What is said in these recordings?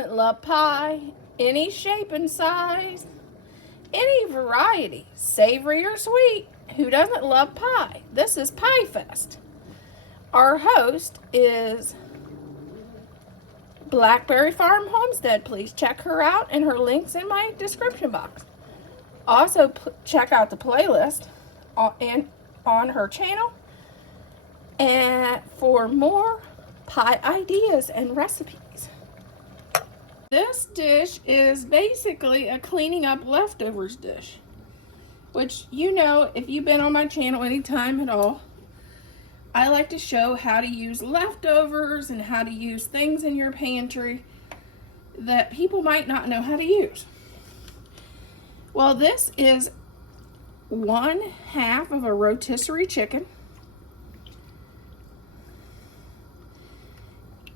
doesn't love pie? Any shape and size, any variety, savory or sweet. Who doesn't love pie? This is Pie Fest. Our host is Blackberry Farm Homestead. Please check her out, and her link's in my description box. Also, check out the playlist on her channel and for more pie ideas and recipes. This dish is basically a cleaning up leftovers dish, which, you know, if you've been on my channel any time at all, I like to show how to use leftovers and how to use things in your pantry that people might not know how to use. Well, this is 1/2 of a rotisserie chicken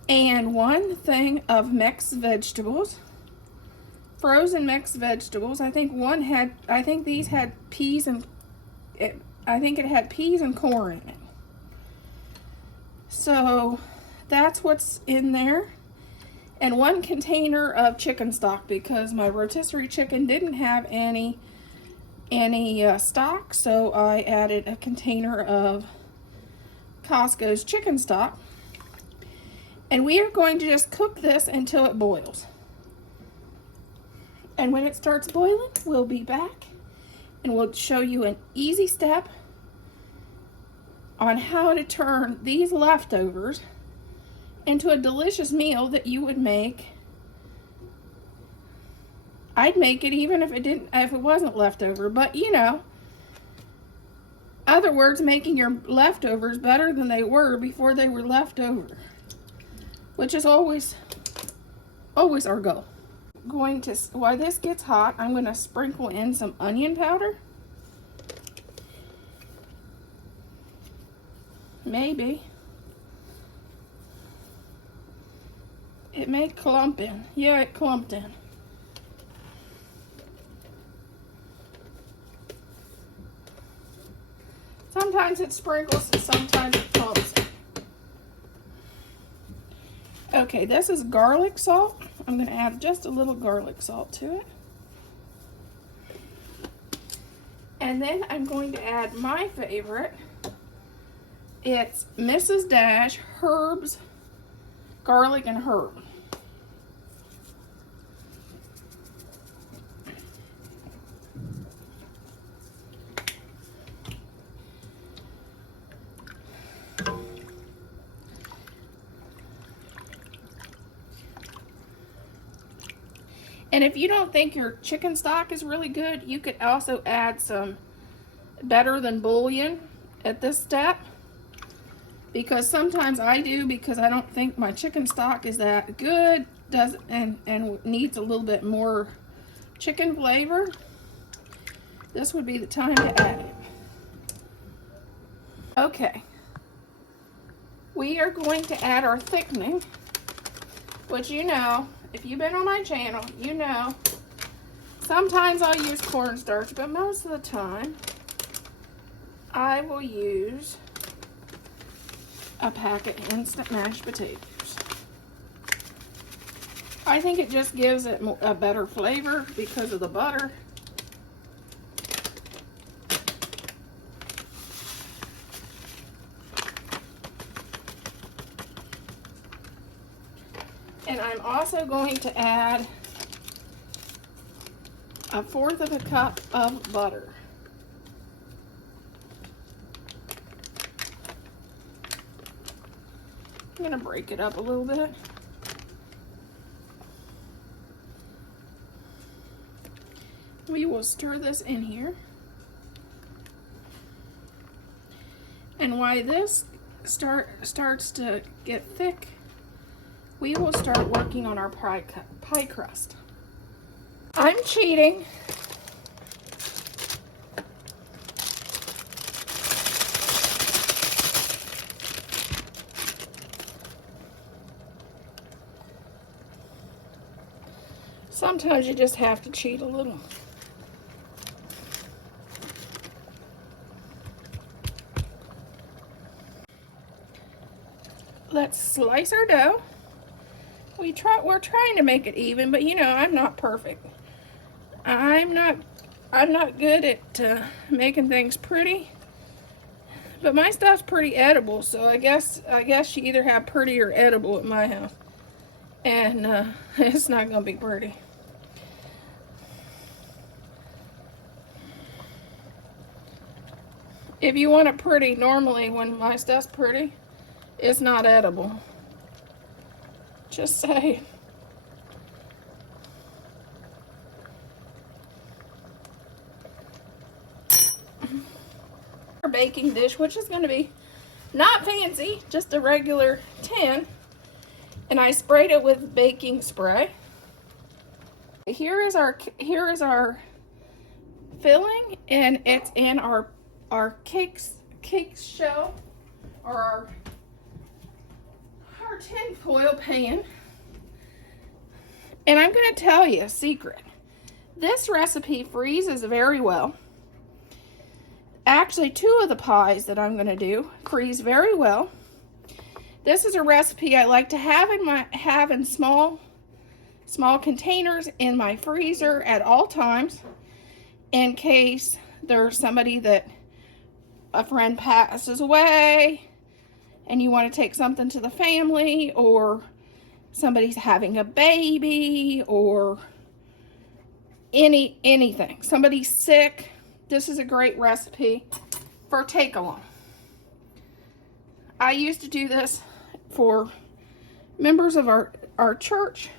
and 1 thing of mixed vegetables, frozen mixed vegetables. I think these had peas and I think it had peas and corn in it. So that's what's in there. And 1 container of chicken stock, because my rotisserie chicken didn't have any stock, so I added a container of Costco's chicken stock. And we are going to just cook this until it boils. And when it starts boiling, we'll be back and we'll show you an easy step on how to turn these leftovers into a delicious meal that you would make. I'd make it even if it wasn't leftover, but you know, other words, making your leftovers better than they were before they were left over, which is always our goal. While this gets hot, I'm going to sprinkle in some onion powder. Maybe. It may clump in. Yeah, it clumped in. Sometimes it sprinkles and sometimes it clumps. Okay, this is garlic salt. I'm going to add just a little garlic salt to it. And then I'm going to add my favorite. It's Mrs. Dash Herbs, Garlic and Herb. And if you don't think your chicken stock is really good, you could also add some better than bouillon at this step. Because sometimes I do, because I don't think my chicken stock is that good, and needs a little bit more chicken flavor. This would be the time to add it. Okay. We are going to add our thickening, which, you know, if you've been on my channel, you know, sometimes I'll use cornstarch, but most of the time I will use a packet of instant mashed potatoes. I think it just gives it a better flavor because of the butter. And I'm also going to add 1/4 of a cup of butter. I'm going to break it up a little bit. We will stir this in here. And while this starts to get thick, we will start working on our pie crust. I'm cheating. Sometimes you just have to cheat a little. Let's slice our dough we're trying to make it even, but you know, I'm not perfect. I'm not good at making things pretty. But my stuff's pretty edible, so I guess you either have pretty or edible at my house. And it's not gonna be pretty. If you want it pretty, normally when my stuff's pretty, it's not edible. Just say. Our baking dish, which is going to be not fancy, just a regular tin, and I sprayed it with baking spray. Here is our filling, and it's in our cake shell, or our tin foil pan. And I'm going to tell you a secret. This recipe freezes very well. Actually, 2 of the pies that I'm going to do freeze very well. This is a recipe I like to have in small containers in my freezer at all times, in case there's somebody that a friend passes away and you want to take something to the family, or somebody's having a baby, or anything. Somebody's sick. This is a great recipe for take-along. I used to do this for members of our church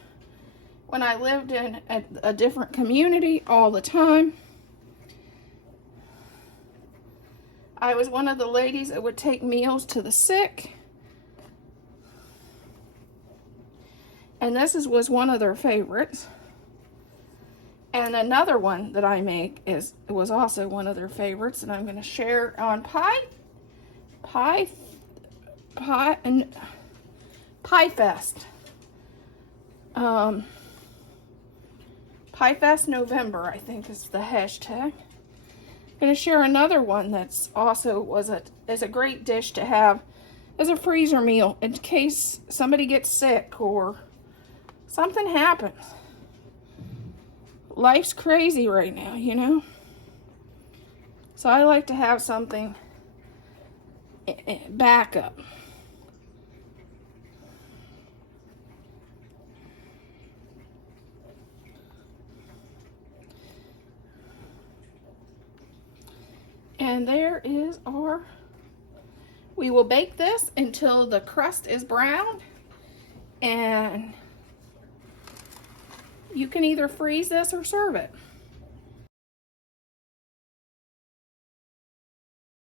when I lived in a different community all the time. I was one of the ladies that would take meals to the sick. And this was one of their favorites. And another one that I make was also one of their favorites, and I'm going to share on Pie Fest. Pie Fest November, I think, is the hashtag. I'm going to share another one that's also is a great dish to have as a freezer meal in case somebody gets sick or something happens. Life's crazy right now, you know? So I like to have something backup. And there is we will bake this until the crust is brown, and you can either freeze this or serve it.